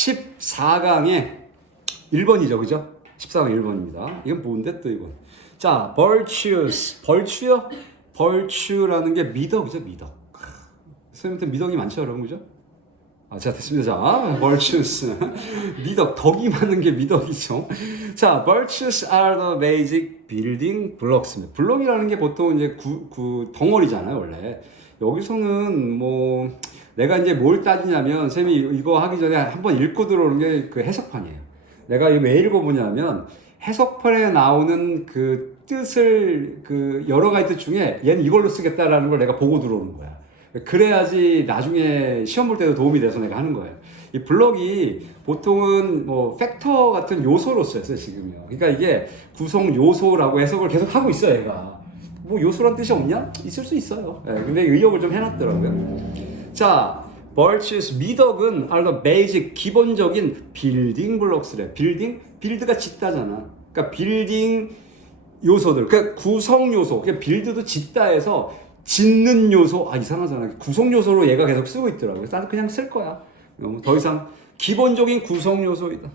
14강의 1번이죠, 그죠? 14강 1번입니다. 이건 뭔데 또 이건? 자, virtues, virtue요? virtue라는 게 미덕이죠, 미덕. 선생님한테 미덕이 많죠, 여러분, 그죠? 자, 됐습니다. 자, virtues. 미덕, 덕이 많은 게 미덕이죠. 자, virtues are the basic building blocks입니다. 블록이라는 게 보통 이제 덩어리잖아요, 원래. 여기서는 뭐, 내가 이제 뭘 따지냐면, 쌤이 이거 하기 전에 한번 읽고 들어오는 게 그 해석판이에요. 내가 이거 왜 읽어보냐면, 해석판에 나오는 그 뜻을, 그 여러 가지 뜻 중에 얘는 이걸로 쓰겠다라는 걸 내가 보고 들어오는 거야. 그래야지 나중에 시험 볼 때도 도움이 돼서 내가 하는 거예요. 이 블럭이 보통은 뭐 팩터 같은 요소로 쓰였어요, 지금요. 그러니까 이게 구성 요소라고 해석을 계속 하고 있어요, 얘가. 뭐 요소란 뜻이 없냐? 있을 수 있어요. 근데 의역을 좀 해놨더라고요. 자, virtues, 미덕은 are the basic, 기본적인 빌딩 블록스래. 빌드가 짓다잖아. 그러니까 빌딩 요소들, 그러니까 구성 요소, 그러니까 빌드도 짓다해서 짓는 요소, 이상하잖아. 구성 요소로 얘가 계속 쓰고 있더라고요. 나도 그냥 쓸 거야. 더 이상 기본적인 구성 요소이다.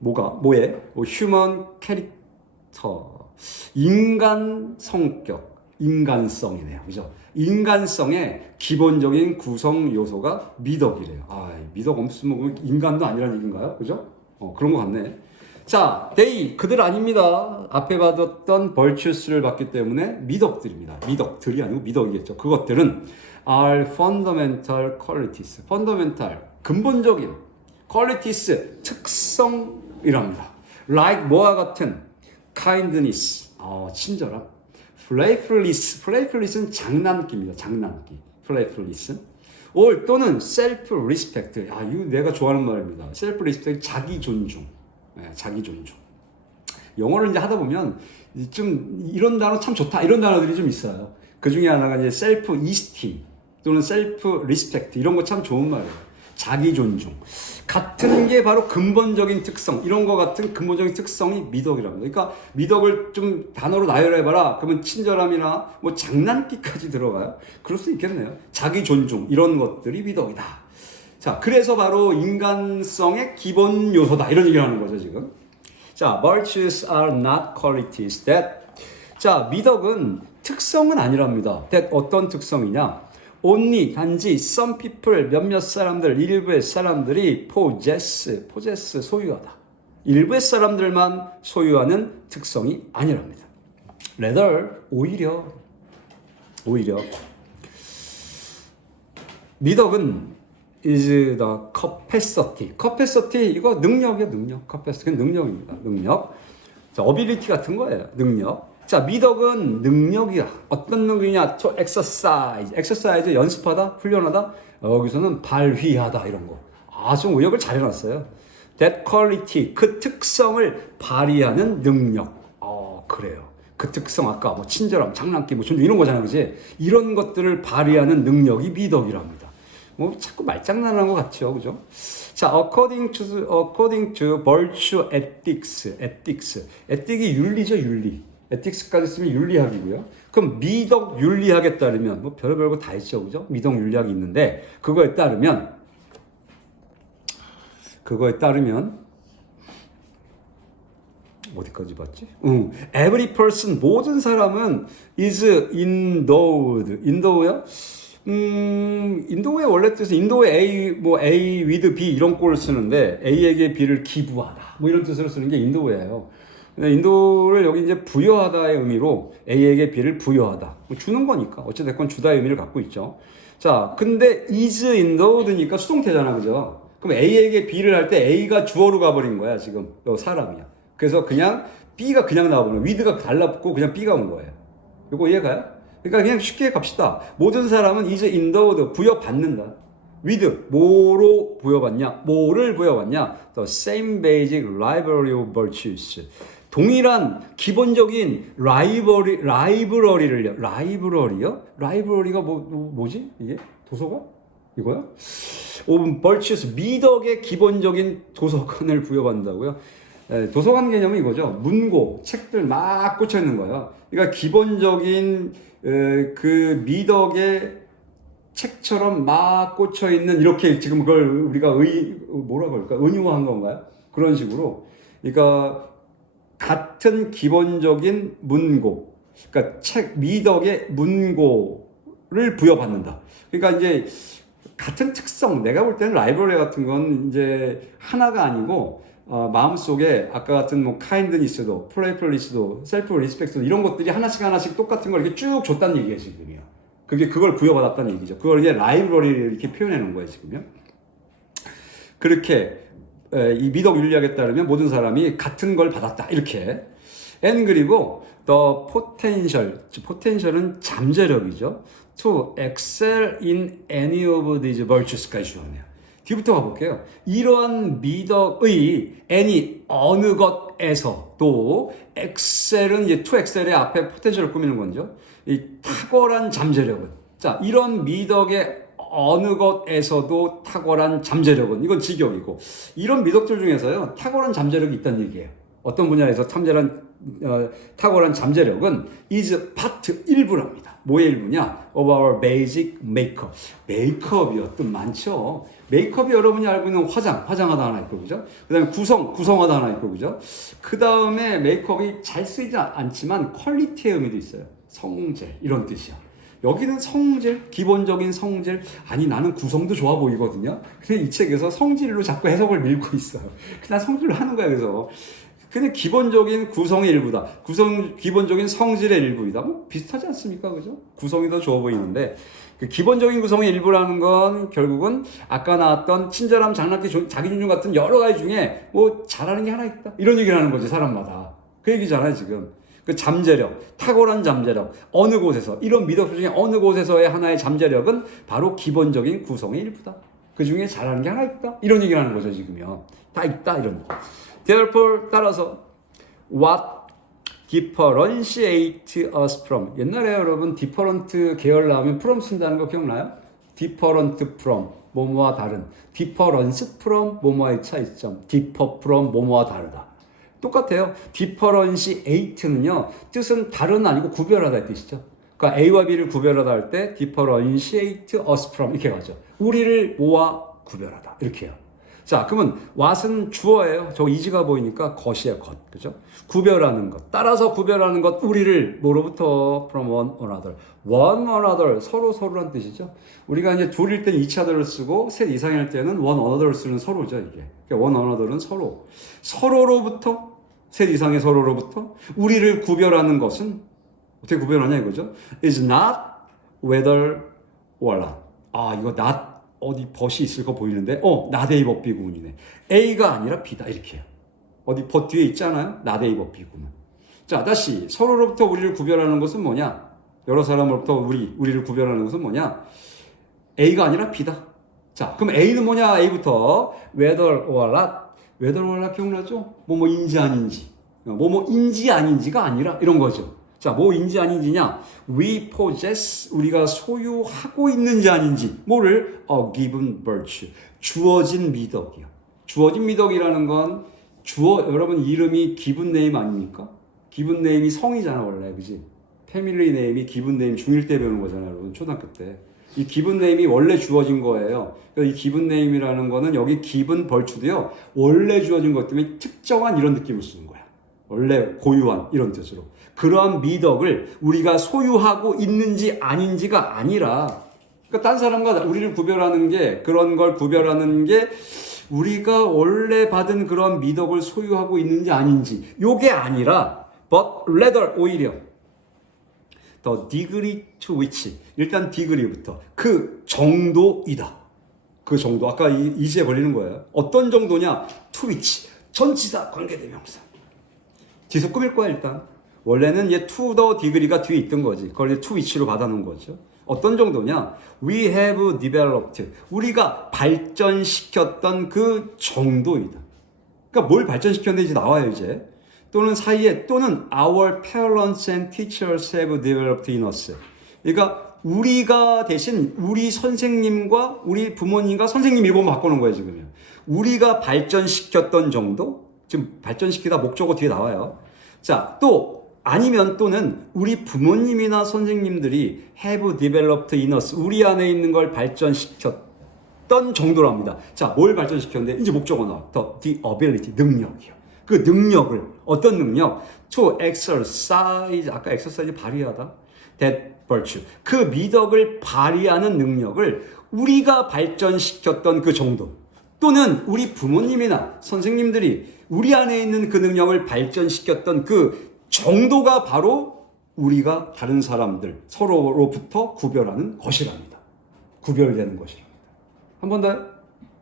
뭐에? 휴먼 캐릭터, 인간 성격, 인간성이네요. 그죠? 인간성의 기본적인 구성 요소가 미덕이래요. 미덕 없으면 인간도 아니라는 얘기인가요? 그죠? 그런 것 같네. 자, they, 그들 아닙니다. 앞에 받았던 virtues를 받기 때문에 미덕들입니다. 미덕들이 아니고 미덕이겠죠. 그것들은 are fundamental qualities. fundamental, 근본적인 qualities, 특성이랍니다. like 뭐와 같은 kindness, 친절함. playfulness는 장난기입니다. 장난기. playfulness. or 또는 self-respect. 이거 내가 좋아하는 말입니다. self-respect, 자기 존중. 자기 존중. 영어를 이제 하다 보면 좀 이런 단어 참 좋다 이런 단어들이 좀 있어요. 그 중에 하나가 이제 self esteem 또는 self respect 이런 거 참 좋은 말이에요. 자기 존중. 같은 게 바로 근본적인 특성, 이런 거 같은 근본적인 특성이 미덕이랍니다. 그러니까 미덕을 좀 단어로 나열해봐라. 그러면 친절함이나 뭐 장난기까지 들어가요. 그럴 수 있겠네요. 자기 존중 이런 것들이 미덕이다. 자, 그래서 바로 인간성의 기본 요소다. 이런 얘기를 하는 거죠, 지금. 자, virtues are not qualities that. 자, 미덕은 특성은 아니랍니다. that 어떤 특성이냐? only, 단지 some people, 몇몇 사람들, 일부의 사람들이 possess, 소유하다. 일부의 사람들만 소유하는 특성이 아니랍니다. rather, 오히려. 미덕은 is the capacity. 이거 능력이야, 능력. capacity, 능력입니다. 능력. 자, ability 같은 거예요. 능력. 자, 미덕은 능력이야. 어떤 능력이냐? to exercise, 연습하다, 훈련하다. 여기서는 발휘하다, 이런 거. 좀 의역을 잘 해놨어요. that quality, 그 특성을 발휘하는 능력. 그래요. 그 특성, 아까 뭐 친절함, 장난기, 뭐 존중 이런 거잖아요, 그지? 이런 것들을 발휘하는 능력이 미덕이랍니다. 뭐 자꾸 말장난한 것 같죠, 그죠? 자, according to virtue ethics. ethic이 윤리죠, 윤리. ethics까지 쓰면 윤리학이고요. 그럼 미덕 윤리학에 따르면 뭐 별의별 거 다 있죠, 그죠? 미덕 윤리학이 있는데 그거에 따르면 어디까지 봤지? Every person, 모든 사람은 is endowed야? 인도의 원래 뜻은 인도의 A with B 이런 꼴을 쓰는데 A에게 B를 기부하다 뭐 이런 뜻으로 쓰는 게 인도예요. 인도를 여기 이제 부여하다의 의미로 A에게 B를 부여하다. 주는 거니까 어찌됐건 주다의 의미를 갖고 있죠. 자, 근데 is endowed니까 수동태잖아, 그죠? 그럼 A에게 B를 할 때 A가 주어로 가버린 거야, 지금. 사람이야. 그래서 그냥 B가 그냥 나와버려. with가 달라붙고 그냥 B가 온 거예요. 이거 이해가요? 그러니까 그냥 쉽게 갑시다. 모든 사람은 is endowed, 부여받는다. with, 뭐로 부여받냐? 뭐를 부여받냐? The same basic library of virtues. 동일한 기본적인 라이브러리를요. 라이브러리가 뭐지? 이게? 도서관? 이거야? virtues, 미덕의 기본적인 도서관을 부여받는다고요? 도서관 개념은 이거죠. 문고, 책들 막 꽂혀 있는 거예요. 그러니까 기본적인 그 미덕의 책처럼 막 꽂혀 있는 이렇게 지금 그걸 우리가 뭐라 그럴까? 은유한 건가요? 그런 식으로. 그러니까 같은 기본적인 문고, 그러니까 책 미덕의 문고를 부여받는다. 그러니까 이제 같은 특성, 내가 볼 때는 라이브러리 같은 건 이제 하나가 아니고 마음속에 아까 같은 뭐 카인드니스도, 플레이풀리스도, 셀프 리스펙트도 이런 것들이 하나씩 똑같은 걸 이렇게 쭉 줬다는 얘기예요, 지금이요. 그걸 부여받았다는 얘기죠. 그걸 이제 라이브러리를 이렇게 표현해 놓은 거예요, 지금요. 그렇게 이 미덕 윤리학에 따르면 모든 사람이 같은 걸 받았다, 이렇게. 그리고 the potential은 잠재력이죠. to excel in any of these virtues까지 주었네요. 뒤부터 가볼게요. 이러한 미덕의 any 어느 것에서도 excel은 이제 to excel의 앞에 potential을 꾸미는 거죠. 이 탁월한 잠재력은, 자, 이런 미덕의 어느 것에서도 탁월한 잠재력은, 이건 직역이고, 이런 미덕들 중에서요 탁월한 잠재력이 있다는 얘기예요. 어떤 분야에서 탁월한 잠재력은 is part 일부랍니다. 뭐의 일부냐? of our basic makeup. 메이크업이요. 뜻 많죠. 메이크업이 여러분이 알고 있는 화장하다 하나 있고, 그죠? 그 다음에 구성하다 하나 있고, 그죠? 그 다음에 메이크업이 잘 쓰이지 않지만 퀄리티의 의미도 있어요. 성질, 이런 뜻이야. 여기는 성질, 기본적인 성질. 아니, 나는 구성도 좋아 보이거든요. 근데 이 책에서 성질로 자꾸 해석을 밀고 있어요. 그냥 성질로 하는 거야, 그래서. 근데 기본적인 구성의 일부다. 기본적인 성질의 일부이다. 뭐 비슷하지 않습니까? 그죠? 구성이 더 좋아 보이는데, 그 기본적인 구성의 일부라는 건 결국은 아까 나왔던 친절함, 장난기, 자기중심 같은 여러 가지 중에 뭐 잘하는 게 하나 있다. 이런 얘기를 하는 거지, 사람마다. 그 얘기잖아요, 지금. 그 잠재력, 탁월한 잠재력, 어느 곳에서, 이런 미덕 중에 어느 곳에서의 하나의 잠재력은 바로 기본적인 구성의 일부다. 그 중에 잘하는 게 하나 있다. 이런 얘기를 하는 거죠, 지금요. 다 있다, 이런 거. Therefore, 따라서 what differentiate us from. 옛날에 여러분 different 계열 나오면 from 쓴다는 거 기억나요? different from, 뭐뭐와 다른. difference from, 뭐뭐와의 차이점. differ from, 뭐뭐와 다르다. 똑같아요. differentiate는요, 뜻은 다른 아니고 구별하다의 뜻이죠. 그러니까 A와 B를 구별하다 할 때 differentiate us from 이렇게 가죠. 우리를 뭐와 구별하다 이렇게 해요. 자, 그러면 what은 주어예요. 저 이지가 보이니까 것이에요, 것. 그죠? 구별하는 것. 따라서 구별하는 것, 우리를 뭐로부터 from one another. one another, 서로란 뜻이죠. 우리가 이제 둘일 땐 each other를 쓰고 셋 이상일 때는 one another를 쓰는 서로죠, 이게. 그러니까 one another는 서로. 서로로부터, 셋 이상의 서로로부터 우리를 구별하는 것은 어떻게 구별하냐 이거죠? is not whether or not. 아, 이거 not 어디 벗이 있을 거 보이는데 not A but B 구문이네. A가 아니라 B다 이렇게 해요. 어디 벗 뒤에 있잖아요. not A but B 구문. 자, 다시 서로로부터 우리를 구별하는 것은 뭐냐? 여러 사람으로부터 우리를 구별하는 것은 뭐냐? A가 아니라 B다. 자, 그럼 A는 뭐냐? A부터 whether or not. whether or not 기억나죠? 뭐뭐인지 아닌지. 뭐뭐인지 아닌지가 아니라 이런 거죠. 자, 뭐인지 아닌지냐? We possess, 우리가 소유하고 있는지 아닌지. 뭐를? A given virtue. 주어진 미덕이요. 주어진 미덕이라는 건 여러분 이름이 given name 아닙니까? given name이 성이잖아, 원래. 그지? 패밀리 네임이 given name 중1 때 배우는 거잖아요, 여러분. 초등학교 때. 이 given name이 원래 주어진 거예요. 그러니까 이 given name이라는 거는 여기 given virtue도요, 원래 주어진 것 때문에 특정한 이런 느낌을 쓰는 거야. 원래 고유한 이런 뜻으로. 그러한 미덕을 우리가 소유하고 있는지 아닌지가 아니라, 그러니까 딴 사람과 우리를 구별하는 게, 그런 걸 구별하는 게 우리가 원래 받은 그런 미덕을 소유하고 있는지 아닌지, 요게 아니라 but rather 오히려 the degree to which, 일단 degree부터 그 정도이다. 그 정도, 아까 이지에 걸리는 거예요. 어떤 정도냐? to which, 전치사 관계대명사. 뒤에서 꾸밀 거야 일단. 원래는 얘 to the degree가 뒤에 있던 거지. 그걸 to which로 받아놓은 거죠. 어떤 정도냐? We have developed. 우리가 발전시켰던 그 정도이다. 그러니까 뭘 발전시켰는지 이제 나와요, 이제. 또는 사이에, 또는 our parents and teachers have developed in us. 그러니까 우리가 대신 우리 선생님과 우리 부모님과 선생님 일본만 바꾸는 거예요, 지금요. 우리가 발전시켰던 정도? 지금 발전시키다 목적어 뒤에 나와요. 자, 또 아니면 또는 우리 부모님이나 선생님들이 have developed in us, 우리 안에 있는 걸 발전시켰던 정도로 합니다. 자, 뭘 발전시켰는데 이제 목적어 나와. the ability, 능력이요. 그 능력을, 어떤 능력? to exercise, 아까 exercise 발휘하다. that virtue, 그 미덕을 발휘하는 능력을 우리가 발전시켰던 그 정도, 또는 우리 부모님이나 선생님들이 우리 안에 있는 그 능력을 발전시켰던 그 정도가 바로 우리가 다른 사람들 서로로부터 구별하는 것이랍니다. 구별되는 것이랍니다. 한 번 더요?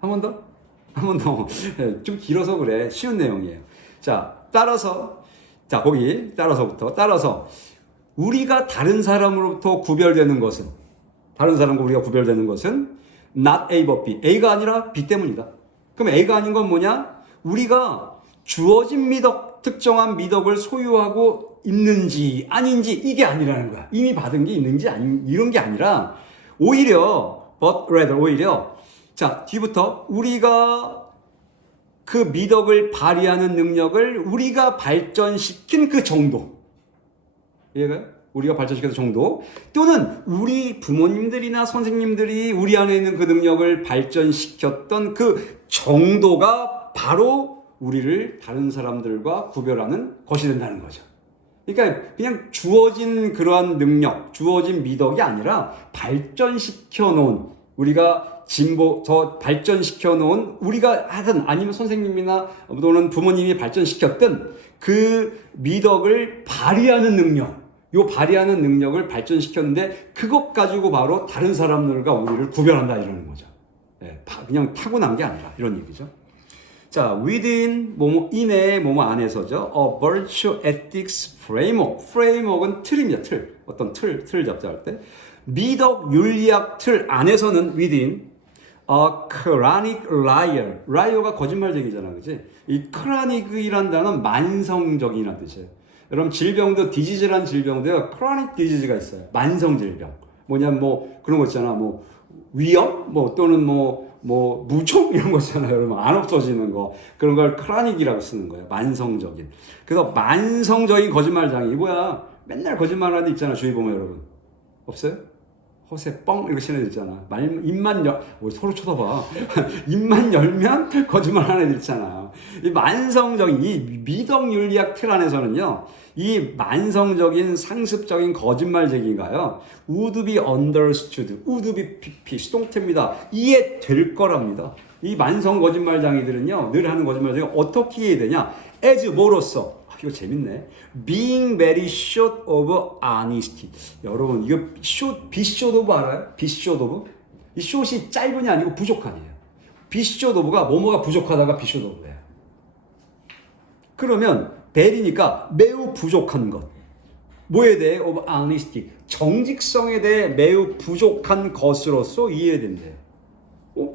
한 번 더? 한 번 더. 좀 길어서 그래. 쉬운 내용이에요. 자, 따라서, 자, 거기 따라서 우리가 다른 사람으로부터 구별되는 것은, 다른 사람과 우리가 구별되는 것은 not A but B, A가 아니라 B 때문이다. 그럼 A가 아닌 건 뭐냐? 우리가 주어진 미덕, 특정한 미덕을 소유하고 있는지 아닌지 이게 아니라는 거야. 이미 받은 게 있는지 아니, 이런 게 아니라 오히려 but rather, 오히려 자, 뒤부터 우리가 그 미덕을 발휘하는 능력을 우리가 발전시킨 그 정도, 이해가요? 우리가 발전시킨 그 정도, 또는 우리 부모님들이나 선생님들이 우리 안에 있는 그 능력을 발전시켰던 그 정도가 바로 우리를 다른 사람들과 구별하는 것이 된다는 거죠. 그러니까 그냥 주어진 그러한 능력, 주어진 미덕이 아니라 발전시켜 놓은, 우리가 더 발전시켜 놓은, 우리가 하든 아니면 선생님이나 또는 부모님이 발전시켰던 그 미덕을 발휘하는 능력, 요 발휘하는 능력을 발전시켰는데 그것 가지고 바로 다른 사람들과 우리를 구별한다 이러는 거죠. 그냥 타고난 게 아니라 이런 얘기죠. 자, within 뭐뭐 이내 뭐뭐 안에서죠. A virtue ethics framework. framework은 틀입니다. 틀. 어떤 틀 잡자할 때. 미덕 윤리학 틀 안에서는 within a chronic liar. liar가 거짓말쟁이잖아, 그지? 이 chronic이란 단어는 만성적이라는 뜻이에요. 여러분 질병도 디지즈란 질병도요. chronic disease가 있어요. 만성 질병. 뭐냐면 뭐 그런 거 있잖아. 뭐 위염, 뭐 또는 뭐 무총 이런 거 있잖아요. 여러분 안 없어지는 거, 그런 걸 크라닉이라고 쓰는 거예요. 만성적인. 그래서 만성적인 거짓말장애 이거야. 맨날 거짓말하는 데 있잖아. 주위 보면 여러분 없어요? 허세 뻥 이렇게 신어져 있잖아. 입만 우리 서로 쳐다봐. 입만 열면 거짓말하는 애들 있잖아요. 이 만성적인 이 미덕윤리학 틀 안에서는요, 이 만성적인 상습적인 거짓말쟁이가요, would be understood, would be pp, 수동태입니다. 이해될 거랍니다. 이 만성 거짓말장이들은요, 늘 하는 거짓말장이 어떻게 이해되냐? as 뭐로써, 이거 재밌네. being very short of honesty. 여러분 이거 be short of 알아요? be short of? 이 short이 짧은이 아니고 부족한이에요. be short of가 뭐뭐가 부족하다가 be short of예요. 그러면 very니까 매우 부족한 것. 뭐에 대해? of honesty. 정직성에 대해 매우 부족한 것으로서 이해된대요.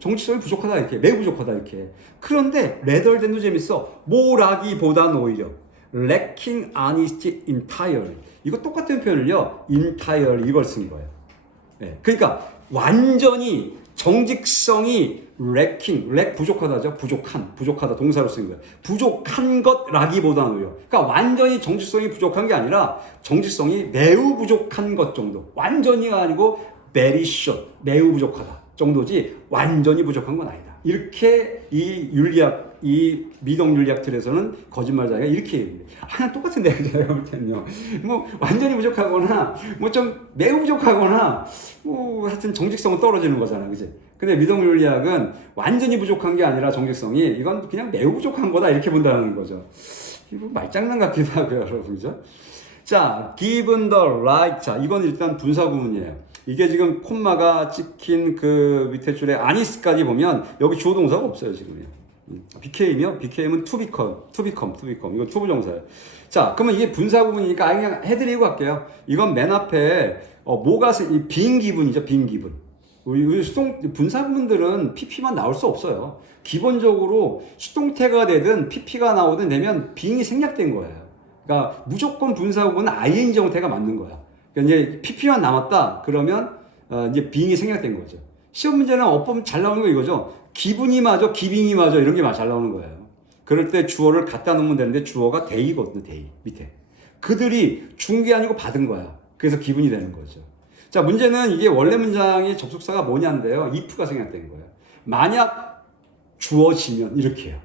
정직성이 부족하다 이렇게, 매우 부족하다 이렇게. 그런데 rather than도 재밌어. 뭐라기보단 오히려 lacking honesty entirely. 이거 똑같은 표현을요, entirely 이걸 쓴 거예요. 그러니까 완전히 정직성이 lack 부족하다죠. 부족하다 동사로 쓴 거예요. 부족한 것라기보다는 오히려, 그러니까 완전히 정직성이 부족한 게 아니라 정직성이 매우 부족한 것 정도. 완전히가 아니고 very short, 매우 부족하다 정도지 완전히 부족한 건 아니다. 이렇게 이 미덕윤리학 틀에서는 거짓말장애가 이렇게 얘기해요. 하나 똑같은 내용이죠. 제가 볼 때는요. 뭐 완전히 부족하거나 뭐 좀 매우 부족하거나 뭐 하여튼 정직성은 떨어지는 거잖아, 그지? 근데 미덕윤리학은 완전히 부족한 게 아니라 정직성이 이건 그냥 매우 부족한 거다 이렇게 본다는 거죠. 이거 말장난 같기도 하고요, 여러분, 그죠? 자, given the right. 자, 이건 일단 분사 구문이에요. 이게 지금 콤마가 찍힌 그 밑에 줄에 아니스까지 보면 여기 주어 동사가 없어요, 지금요. became, became은 to become. 이거 to 부정사예요. 자, 그러면 이게 분사 구문이니까 그냥 해드리고 갈게요. 이건 맨 앞에 뭐가 being given이죠, being given. 우리 분사 구문들은 pp만 나올 수 없어요. 기본적으로 수동태가 되든 pp가 나오든 되면 being이 생략된 거예요. 그러니까 무조건 분사 구문은 ing 형태가 맞는 거야. 그러니까 이제 pp만 남았다 그러면 이제 being이 생략된 거죠. 시험 문제는 어법 잘 나오는 거 이거죠. 기분이 맞아, 기빙이 맞아 이런 게 잘 나오는 거예요. 그럴 때 주어를 갖다 놓으면 되는데 주어가 they거든요. they 밑에. 그들이 준 게 아니고 받은 거야. 그래서 기분이 되는 거죠. 자, 문제는 이게 원래 문장의 접속사가 뭐냐인데요. if가 생략된 거예요. 만약 주어지면 이렇게 해요.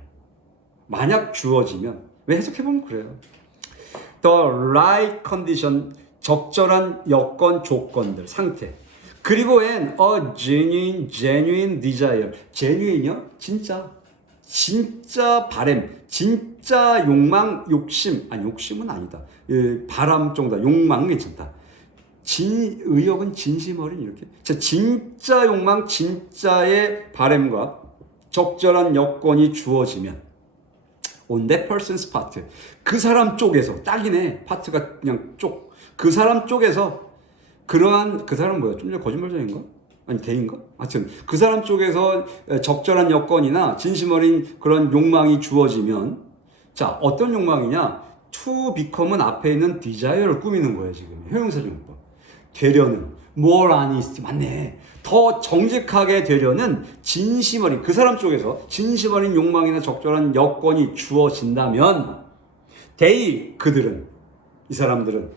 만약 주어지면. 왜 해석해보면 그래요. The right condition, 적절한 여건, 조건들, 상태. 그리고 a genuine desire. genuine요? 진짜 바람, 진짜 욕망, 욕심. 아니, 욕심은 아니다. 바람 정도다. 욕망은 괜찮다. 의욕은 진심 어린 이렇게. 자, 진짜 욕망, 진짜의 바람과 적절한 여건이 주어지면 on that person's part. 그 사람 쪽에서, 딱이네. 파트가 그냥 쪽. 그 사람 쪽에서 그러한, 그 사람 뭐야? 좀 전에 거짓말쟁인가? 아니, 대인가? 하여튼, 그 사람 쪽에서 적절한 여건이나 진심 어린 그런 욕망이 주어지면, 자, 어떤 욕망이냐? to become은 앞에 있는 desire를 꾸미는 거예요, 지금. 효용사정법. 되려는, more honest. 맞네. 더 정직하게 되려는 진심 어린, 그 사람 쪽에서 진심 어린 욕망이나 적절한 여건이 주어진다면, 그들은, 이 사람들은,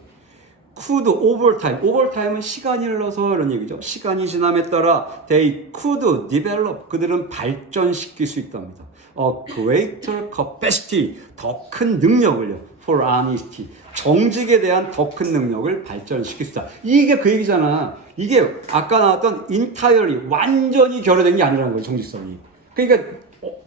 could overtime은 시간이 흘러서 이런 얘기죠. 시간이 지남에 따라 they could develop, 그들은 발전시킬 수 있답니다. A greater capacity, 더 큰 능력을요. for honesty, 정직에 대한 더 큰 능력을 발전시킬 수 있다. 이게 그 얘기잖아. 이게 아까 나왔던 entirely, 완전히 결여된 게 아니라는 거예요. 정직성이. 그러니까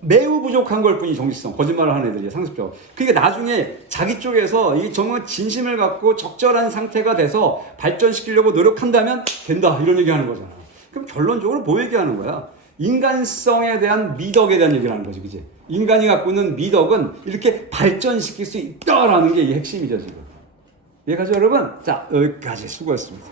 매우 부족한 걸 뿐이 정직성. 거짓말을 하는 애들이에요. 상습적. 그러니까 나중에 자기 쪽에서 이 정말 진심을 갖고 적절한 상태가 돼서 발전시키려고 노력한다면 된다. 이런 얘기하는 거잖아. 그럼 결론적으로 뭐 얘기하는 거야? 인간성에 대한 미덕에 대한 얘기를 하는 거지. 그치? 인간이 갖고 있는 미덕은 이렇게 발전시킬 수 있다라는 게 이게 핵심이죠, 지금. 이해가죠, 여러분? 자, 여기까지 수고했습니다.